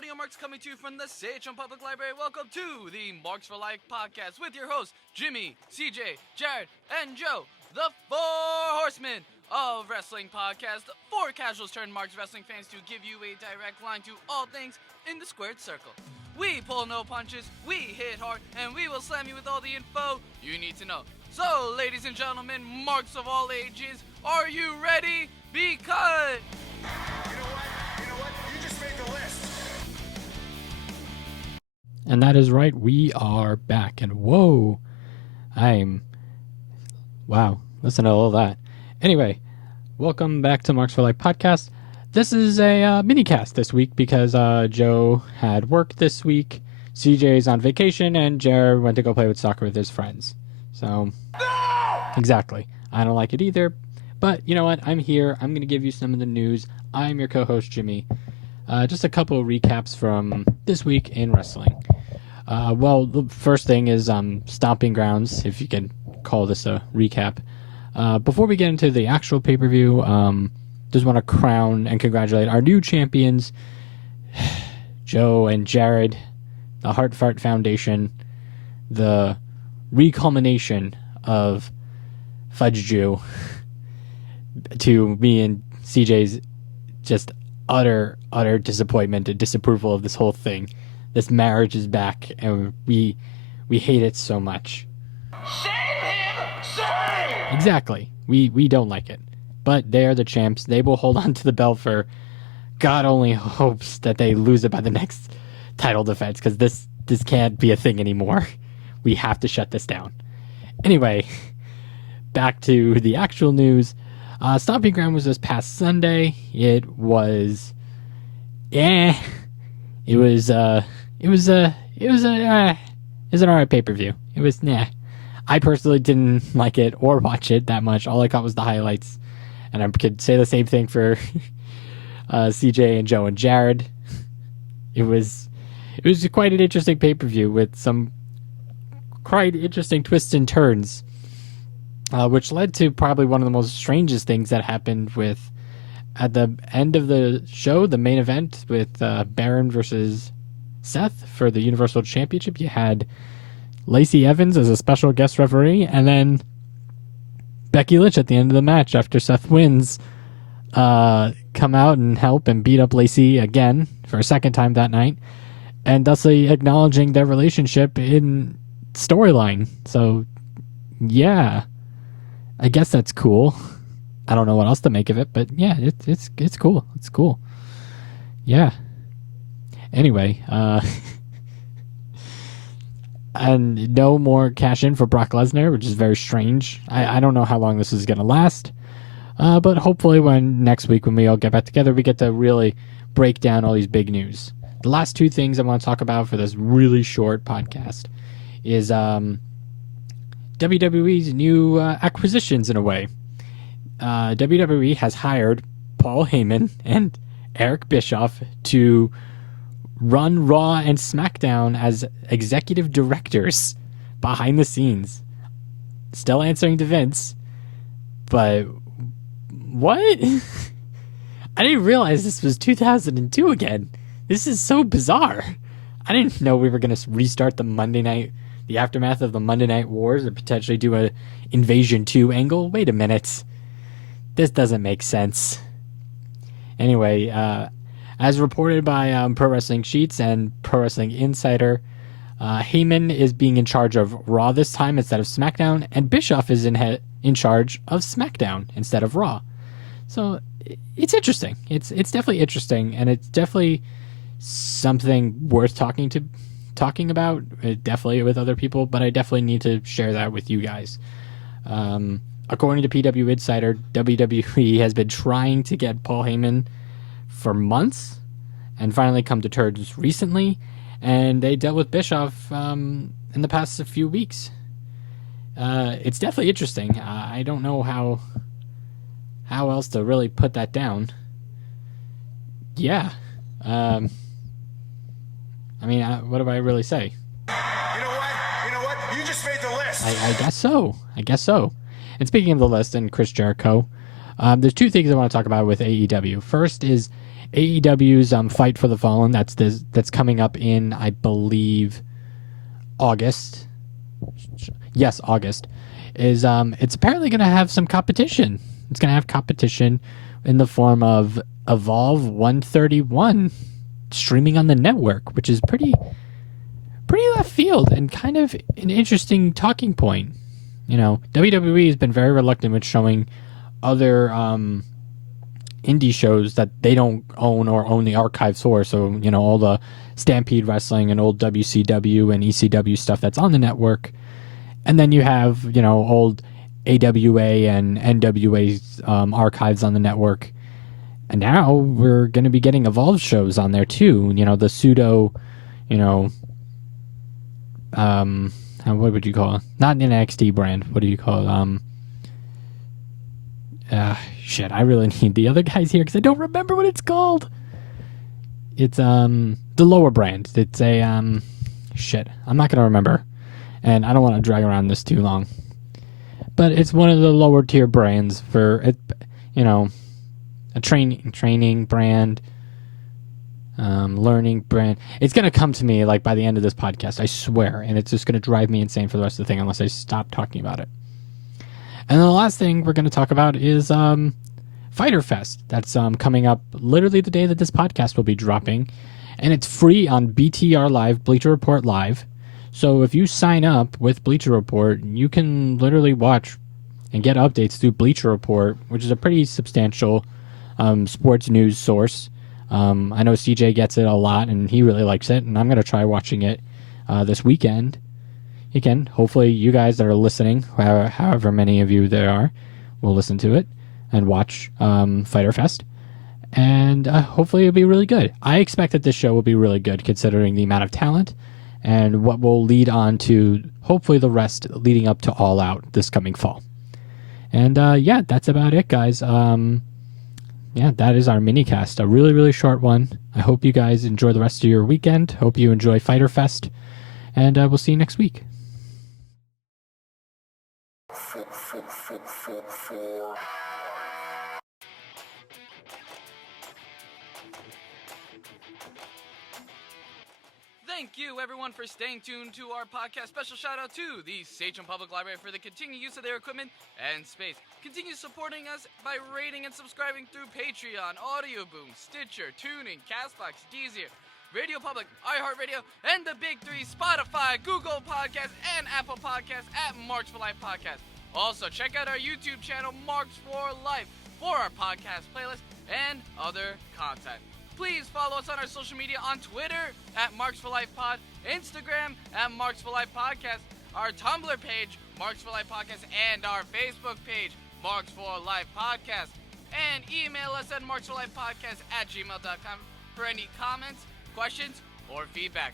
audio marks coming to you from the Sachem Public Library. Welcome to the Marks for Life podcast with your hosts, Jimmy, CJ, Jared, and Joe, the Four Horsemen of Wrestling Podcast. Four casuals turned Marks wrestling fans to give you a direct line to all things in the squared circle. We pull no punches, we hit hard, and we will slam you with all the info you need to know. So, ladies and gentlemen, marks of all ages, are you ready? Because... You know what? You just made the list. And that is right, we are back. And whoa, wow, listen to all that. Anyway, welcome back to Marks for Life podcast. This is a mini-cast this week because Joe had work this week, CJ's on vacation, and Jared went to go play with soccer with his friends. So, exactly. I don't like it either. But you know what? I'm here. I'm going to give you some of the news. I'm your co-host, Jimmy. Just a couple of recaps from this week in wrestling. Well, the first thing is Stomping Grounds, if you can call this a recap. Before we get into the actual pay-per-view, just want to crown and congratulate our new champions, Joe and Jared, the Heart Fart Foundation, the reculmination of Fudge Jew, to me and CJ's just utter disappointment and disapproval of this whole thing. This marriage is back, and we hate it so much. Shame him! Shame! Exactly. We don't like it. But they are the champs. They will hold on to the belt for God only hopes that they lose it by the next title defense, because this can't be a thing anymore. We have to shut this down. Anyway, back to the actual news. Stomping Ground was this past Sunday. It was an alright pay-per-view. It was I personally didn't like it or watch it that much. All I got was the highlights. And I could say the same thing for CJ and Joe and Jared. It was quite an interesting pay-per-view with some quite interesting twists and turns, which led to probably one of the most strangest things that happened with, at the end of the show, the main event with Baron versus Seth for the Universal Championship. You had Lacey Evans as a special guest referee, and then Becky Lynch at the end of the match after Seth wins come out and help and beat up Lacey again for a second time that night, and thusly acknowledging their relationship in storyline. So yeah, I guess that's cool. I don't know what else to make of it, but yeah, it's cool. It's cool. Yeah. Anyway, and no more cash in for Brock Lesnar, which is very strange. I don't know how long this is going to last, but hopefully next week when we all get back together, we get to really break down all these big news. The last two things I want to talk about for this really short podcast is WWE's new acquisitions in a way. WWE has hired Paul Heyman and Eric Bischoff to run Raw and SmackDown as executive directors behind the scenes. Still answering to Vince, but what? I didn't realize this was 2002 again. This is so bizarre. I didn't know we were going to restart the aftermath of the Monday Night Wars and potentially do a Invasion 2 angle. Wait a minute. This doesn't make sense. Anyway, as reported by Pro Wrestling Sheets and Pro Wrestling Insider, Heyman is being in charge of Raw this time instead of SmackDown, and Bischoff is in charge of SmackDown instead of Raw. So it's interesting. It's definitely interesting, and it's definitely something worth talking about. Definitely with other people, but I definitely need to share that with you guys. According to PW Insider, WWE has been trying to get Paul Heyman for months and finally come to terms recently, and they dealt with Bischoff in the past few weeks. It's definitely interesting. I don't know how else to really put that down. Yeah. I mean, what do I really say? You know what? You just made the list. I guess so. And speaking of the list and Chris Jericho, there's two things I want to talk about with AEW. First is AEW's Fight for the Fallen. That's coming up in, I believe, August. Yes, August. Is it's apparently going to have some competition. It's going to have competition in the form of Evolve 131 streaming on the network, which is pretty left field and kind of an interesting talking point. You know, WWE has been very reluctant with showing other indie shows that they don't own or own the archive source. So, you know, all the Stampede Wrestling and old WCW and ECW stuff that's on the network. And then you have, you know, old AWA and NWA archives on the network. And now we're going to be getting Evolve shows on there too. You know, the pseudo, you know, what would you call it? Not an NXT brand. What do you call it? Shit, I really need the other guys here because I don't remember what it's called. It's the lower brand. It's a shit. I'm not gonna remember, and I don't want to drag around this too long. But it's one of the lower tier brands for it. You know, a training brand. Learning brand. It's going to come to me like by the end of this podcast, I swear, and it's just going to drive me insane for the rest of the thing unless I stop talking about it. And the last thing we're going to talk about is Fyter Fest. That's coming up literally the day that this podcast will be dropping, and it's free on BTR Live, Bleacher Report Live. So if you sign up with Bleacher Report, you can literally watch and get updates through Bleacher Report, which is a pretty substantial sports news source. I know CJ gets it a lot, and he really likes it, and I'm going to try watching it this weekend. Again, hopefully you guys that are listening, however many of you there are, will listen to it and watch Fyter Fest. And hopefully it'll be really good. I expect that this show will be really good considering the amount of talent and what will lead on to hopefully the rest leading up to All Out this coming fall. And yeah, that's about it, guys. Yeah, that is our mini-cast. A really, really short one. I hope you guys enjoy the rest of your weekend. Hope you enjoy Fyter Fest. And we'll see you next week. Thank you, everyone, for staying tuned to our podcast. Special shout out to the Sachem Public Library for the continued use of their equipment and space. Continue supporting us by rating and subscribing through Patreon, Audio Boom, Stitcher, TuneIn, Castbox, Deezer, Radio Public, iHeartRadio, and the big three, Spotify, Google Podcasts, and Apple Podcasts at Marks for Life Podcast. Also, check out our YouTube channel, Marks for Life, for our podcast playlist and other content. Please follow us on our social media on Twitter at Marks for Life Pod, Instagram at Marks for Life Podcast, our Tumblr page, Marks for Life Podcast, and our Facebook page, Marks for Life Podcast. And email us at marksforlifepodcast@gmail.com for any comments, questions, or feedback.